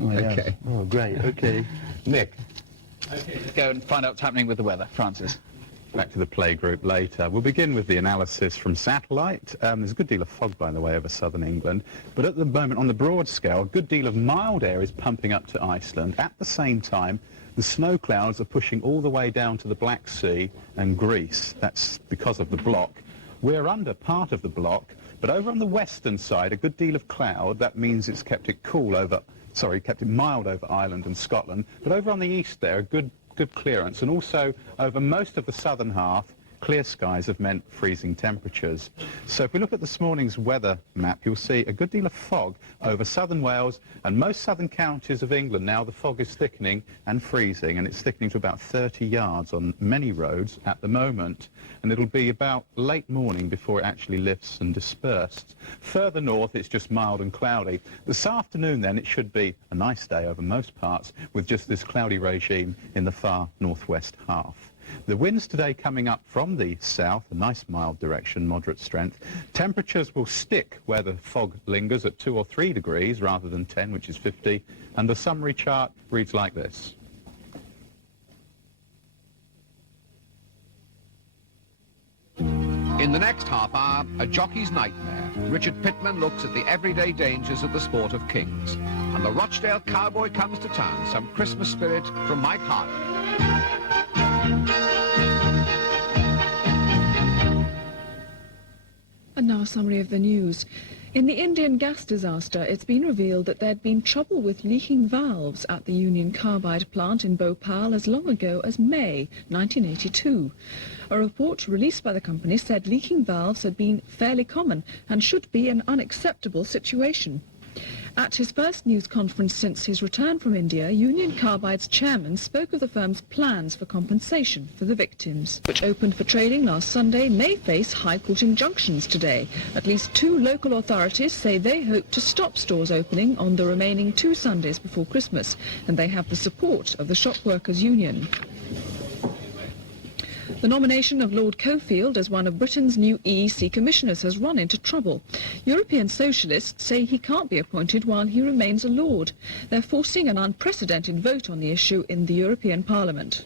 Oh, yeah. Okay. Oh, great. Okay. Nick. Okay, let's go and find out what's happening with the weather. Francis. Back to the playgroup later. We'll begin with the analysis from satellite. There's a good deal of fog, by the way, over southern England. But at the moment, on the broad scale, a good deal of mild air is pumping up to Iceland. At the same time, the snow clouds are pushing all the way down to the Black Sea and Greece. That's because of the block. We're under part of the block, but over on the western side, a good deal of cloud. That means it's kept it mild over Ireland and Scotland. But over on the east there, a good clearance, and also over most of the southern half, clear skies have meant freezing temperatures. So if we look at this morning's weather map, you'll see a good deal of fog over southern Wales and most southern counties of England. Now the fog is thickening and freezing, and it's thickening to about 30 yards on many roads at the moment, and it'll be about late morning before it actually lifts and dispersed. Further north, it's just mild and cloudy. This afternoon then, it should be a nice day over most parts, with just this cloudy regime in the far northwest half. The winds today coming up from the south, a nice mild direction, moderate strength. Temperatures will stick where the fog lingers at 2 or 3 degrees rather than 10, which is 50, and the summary chart reads like this. In the next half hour, a jockey's nightmare. Richard Pittman looks at the everyday dangers of the sport of kings. And the Rochdale cowboy comes to town, some Christmas spirit from Mike Hardy. And now a summary of the news. In the Indian gas disaster, it's been revealed that there'd been trouble with leaking valves at the Union Carbide plant in Bhopal as long ago as May 1982. A report released by the company said leaking valves had been fairly common and should be an unacceptable situation. At his first news conference since his return from India, Union Carbide's chairman spoke of the firm's plans for compensation for the victims, which opened for trading last Sunday, may face High Court injunctions today. At least 2 local authorities say they hope to stop stores opening on the remaining 2 Sundays before Christmas, and they have the support of the Shop Workers' Union. The nomination of Lord Cockfield as one of Britain's new EEC commissioners has run into trouble. European socialists say he can't be appointed while he remains a Lord. They're forcing an unprecedented vote on the issue in the European Parliament.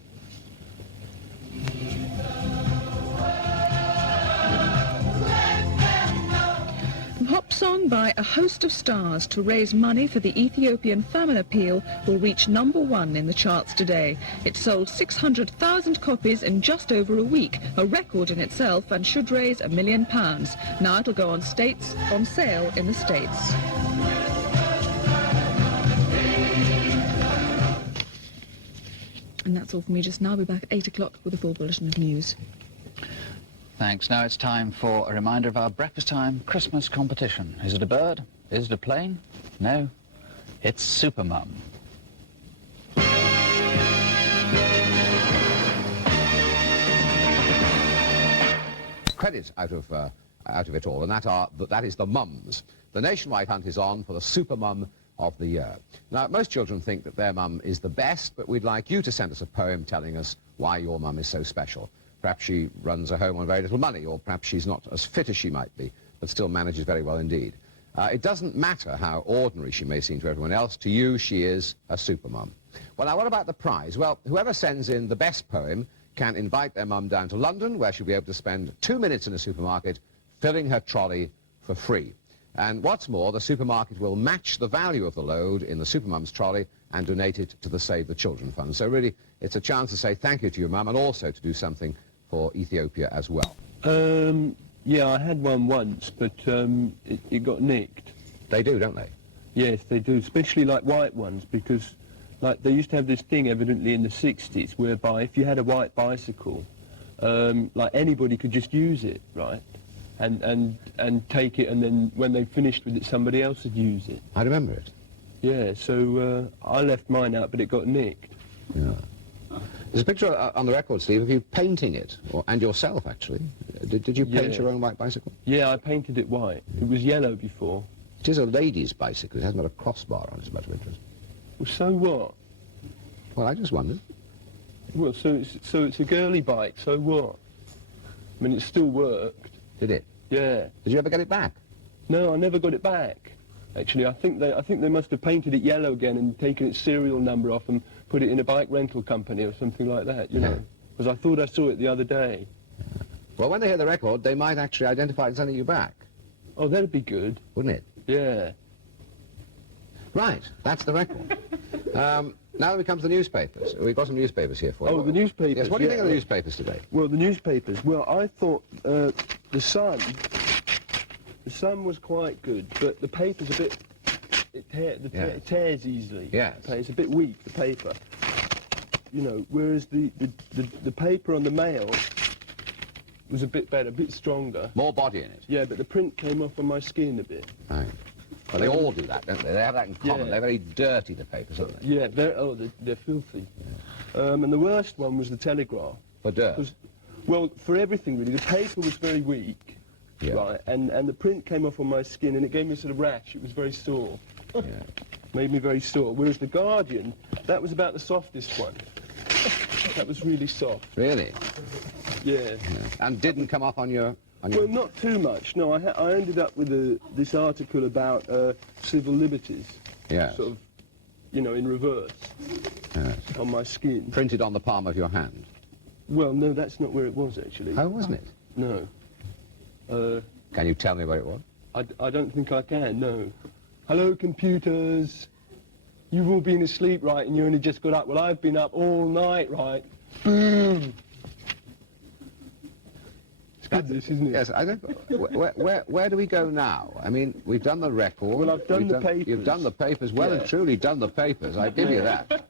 Pop song by a host of stars to raise money for the Ethiopian famine appeal will reach #1 in the charts today. It sold 600,000 copies in just over a week, a record in itself, and should raise £1 million. Now it'll go on sale in the States. And that's all from me just now. I'll be back at 8 o'clock with a full bulletin of news. Thanks. Now it's time for a reminder of our breakfast time Christmas competition. Is it a bird? Is it a plane? No. It's Super Mum. Credit out of it all, and that is the mums. The nationwide hunt is on for the Super Mum of the year. Now, most children think that their mum is the best, but we'd like you to send us a poem telling us why your mum is so special. Perhaps she runs a home on very little money, or perhaps she's not as fit as she might be, but still manages very well indeed. It doesn't matter how ordinary she may seem to everyone else. To you, she is a super mum. Well, now, what about the prize? Well, whoever sends in the best poem can invite their mum down to London, where she'll be able to spend 2 minutes in a supermarket filling her trolley for free. And what's more, the supermarket will match the value of the load in the Supermum's trolley and donate it to the Save the Children Fund. So really, it's a chance to say thank you to your mum and also to do something for Ethiopia as well. Yeah, I had one once, but it got nicked. They do, don't they? Yes, they do, especially like white ones, because like they used to have this thing evidently in the 60s whereby if you had a white bicycle, like anybody could just use it, right? And take it, and then when they finished with it, somebody else would use it. I remember it. Yeah, so I left mine out, but it got nicked. Yeah. There's a picture on the record, Steve, of you painting it, and yourself, actually. Did you paint your own white bicycle? Yeah, I painted it white. It was yellow before. It is a lady's bicycle. It hasn't got a crossbar on it, as a matter of interest. Well, so what? Well, I just wondered. Well, so it's a girly bike, so what? I mean, it still worked. Did it? Yeah. Did you ever get it back? No, I never got it back. Actually, I think they must have painted it yellow again and taken its serial number off and put it in a bike rental company or something like that, you know. Because I thought I saw it the other day. Well, when they hear the record, they might actually identify it and send you back. Oh, that'd be good. Wouldn't it? Yeah. Right, that's the record. Now we come to the newspapers. We've got some newspapers here for you. Oh, the newspapers. Yes, what do you think of the yeah. newspapers today? Well, the newspapers. Well, I thought the Sun was quite good, but the paper's a bit. It tears easily. Yes. It's a bit weak, the paper. You know, whereas the paper on the Mail was a bit better, a bit stronger. More body in it. Yeah, but the print came off on my skin a bit. Right. Well, they all do that, don't they? They have that in common. Yeah. They're very dirty, the papers, aren't they? Yeah, they're filthy. And the worst one was the Telegraph. For dirt. Well, for everything really. The paper was very weak, Yeah. right? And the print came off on my skin and it gave me a sort of rash. It was very sore. Yeah. Made me very sore. Whereas the Guardian, that was about the softest one. That was really soft. Really? Yeah. And didn't come up on your... Well, not too much. No, I ended up with this article about civil liberties. Yes. Sort of, you know, in reverse. Yes. On my skin. Printed on the palm of your hand. Well, no, that's not where it was, actually. Oh, wasn't it? No. Can you tell me where it was? I don't think I can, no. Hello, computers. You've all been asleep, right, and you only just got up. Well, I've been up all night, right? Boom! It's good, this, isn't it? Yes, I don't... Where do we go now? I mean, we've done the record. Well, I've done the papers. You've done the papers, well and truly done the papers, I give you that.